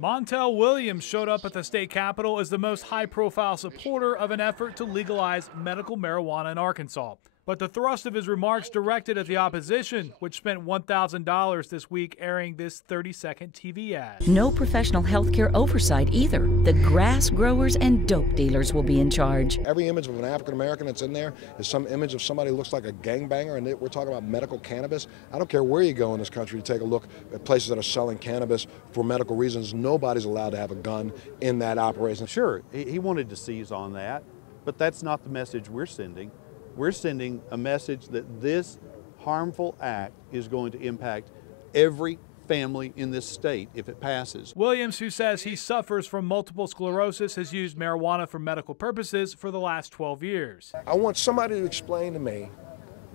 Montel Williams showed up at the state capitol as the most high-profile supporter of an effort to legalize medical marijuana in Arkansas. But the thrust of his remarks directed at the opposition, which spent $1,000 this week airing this 30-second TV ad. No professional health care oversight either. The grass growers and dope dealers will be in charge. Every image of an African American that's in there is some image of somebody who looks like a gangbanger, and we're talking about medical cannabis. I don't care where you go in this country to take a look at places that are selling cannabis for medical reasons. Nobody's allowed to have a gun in that operation. Sure, he wanted to seize on that, but that's not the message we're sending. We're sending a message that this harmful act is going to impact every family in this state if it passes. Williams, who says he suffers from multiple sclerosis, has used marijuana for medical purposes for the last 12 years. I want somebody to explain to me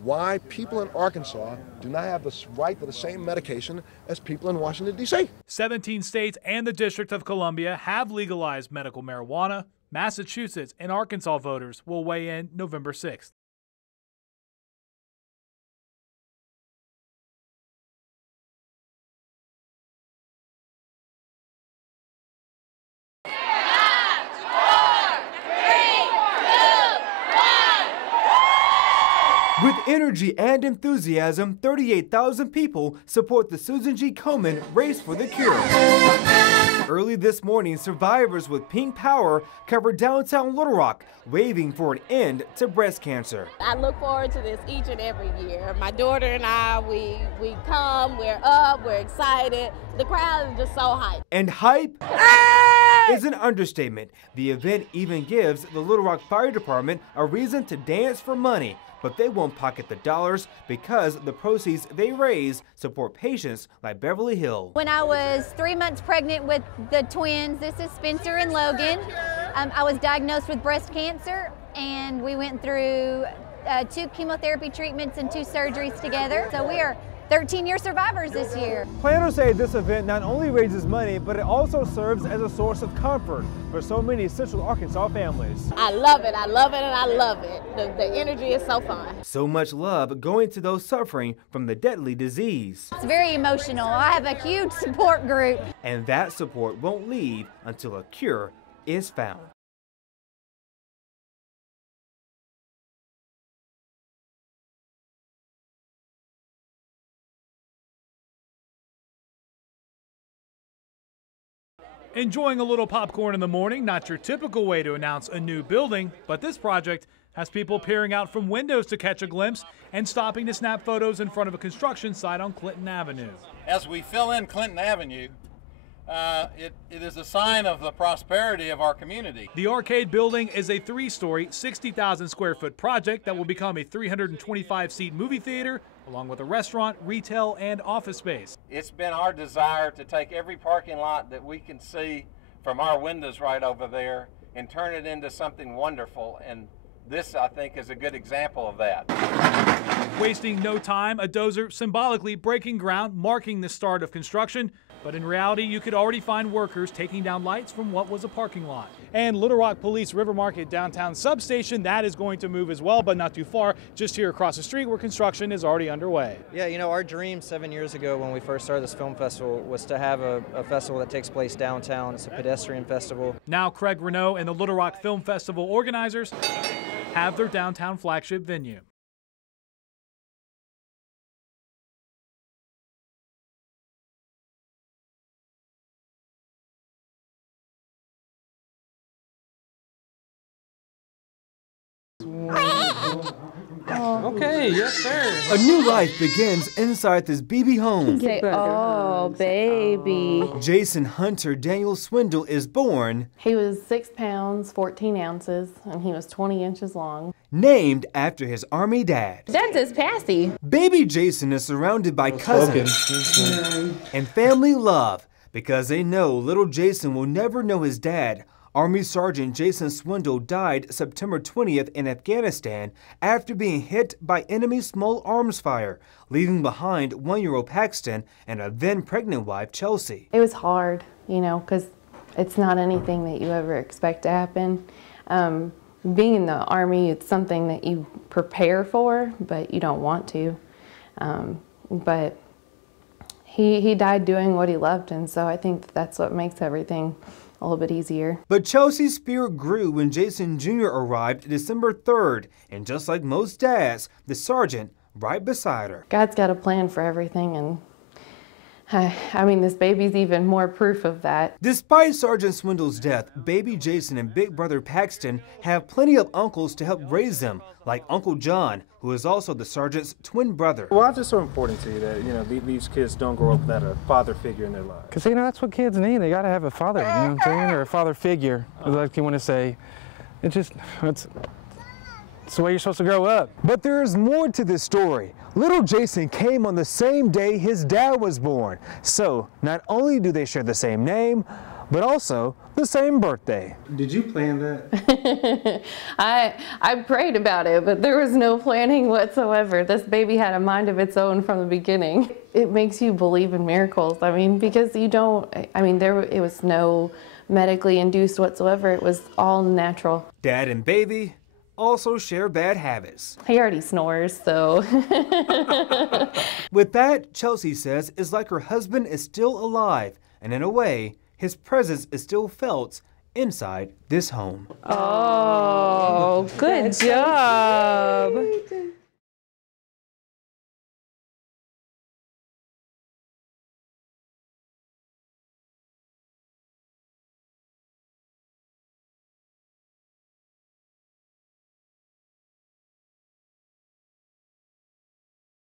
why people in Arkansas do not have the right to the same medication as people in Washington, D.C. 17 states and the District of Columbia have legalized medical marijuana. Massachusetts and Arkansas voters will weigh in November 6th. With energy and enthusiasm, 38,000 people support the Susan G. Komen Race for the Cure. Early this morning, survivors with Pink Power covered downtown Little Rock, waving for an end to breast cancer. I look forward to this each and every year. My daughter and I, we come, we're up, we're excited. The crowd is just so hyped. And hype is an understatement. The event even gives the Little Rock Fire Department a reason to dance for money. But they won't pocket the dollars because the proceeds they raise support patients like Beverly Hill. When I was 3 months pregnant with the twins, this is Spencer and Logan, I was diagnosed with breast cancer, and we went through 2 chemotherapy treatments and 2 surgeries together. So we are 13-year survivors this year. Planners say this event not only raises money, but it also serves as a source of comfort for so many Central Arkansas families. I love it, and I love it. The energy is so fun. So much love going to those suffering from the deadly disease. It's very emotional. I have a huge support group. And that support won't leave until a cure is found. Enjoying a little popcorn in the morning, not your typical way to announce a new building, but this project has people peering out from windows to catch a glimpse and stopping to snap photos in front of a construction site on Clinton Avenue. As we fill in Clinton Avenue, it is a sign of the prosperity of our community. The arcade building is a 3-story, 60,000 square foot project that will become a 325-seat movie theater, along with a restaurant, retail, and office space. It's been our desire to take every parking lot that we can see from our windows right over there and turn it into something wonderful, and this, I think, is a good example of that. Wasting no time, a dozer symbolically breaking ground, marking the start of construction. But in reality, you could already find workers taking down lights from what was a parking lot. And Little Rock Police River Market downtown substation, that is going to move as well, but not too far, just here across the street where construction is already underway. Yeah, you know, our dream 7 years ago when we first started this film festival was to have a festival that takes place downtown. It's a pedestrian festival. Now Craig Renault and the Little Rock Film Festival organizers have their downtown flagship venue. Okay, yes sir. A new life begins inside this BB home. Oh, baby. Jason Hunter Daniel Swindle is born. He was 6 pounds, 14 ounces, and he was 20 inches long. Named after his Army dad. That's his passy. Baby Jason is surrounded by cousins and family love because they know little Jason will never know his dad. Army Sergeant Jason Swindle died September 20th in Afghanistan after being hit by enemy small arms fire, leaving behind 1-year-old Paxton and a then pregnant wife, Chelsea. It was hard, you know, because it's not anything that you ever expect to happen. Being in the Army, it's something that you prepare for, but you don't want to. But he died doing what he loved, and so I think that's what makes everything a little bit easier. But Chelsea's spirit grew when Jason Jr. arrived December 3rd, and just like most dads, the sergeant right beside her. God's got a plan for everything, and I mean, this baby's even more proof of that. Despite Sergeant Swindle's death, baby Jason and big brother Paxton have plenty of uncles to help raise them, like Uncle John, who is also the sergeant's twin brother. Why is it so important to you that, you know, these kids don't grow up without a father figure in their lives? Because, you know, that's what kids need. They got to have a father, you know what I'm saying? Or a father figure, like you want to say. It's the way you're supposed to grow up. But there's more to this story. Little Jason came on the same day his dad was born. So not only do they share the same name, but also the same birthday. Did you plan that? I prayed about it, but there was no planning whatsoever. This baby had a mind of its own from the beginning. It makes you believe in miracles. I mean, because it was no medically induced whatsoever. It was all natural. Dad and baby also share bad habits. He already snores, so. With that, Chelsea says it's like her husband is still alive, and in a way, his presence is still felt inside this home. Oh, good job.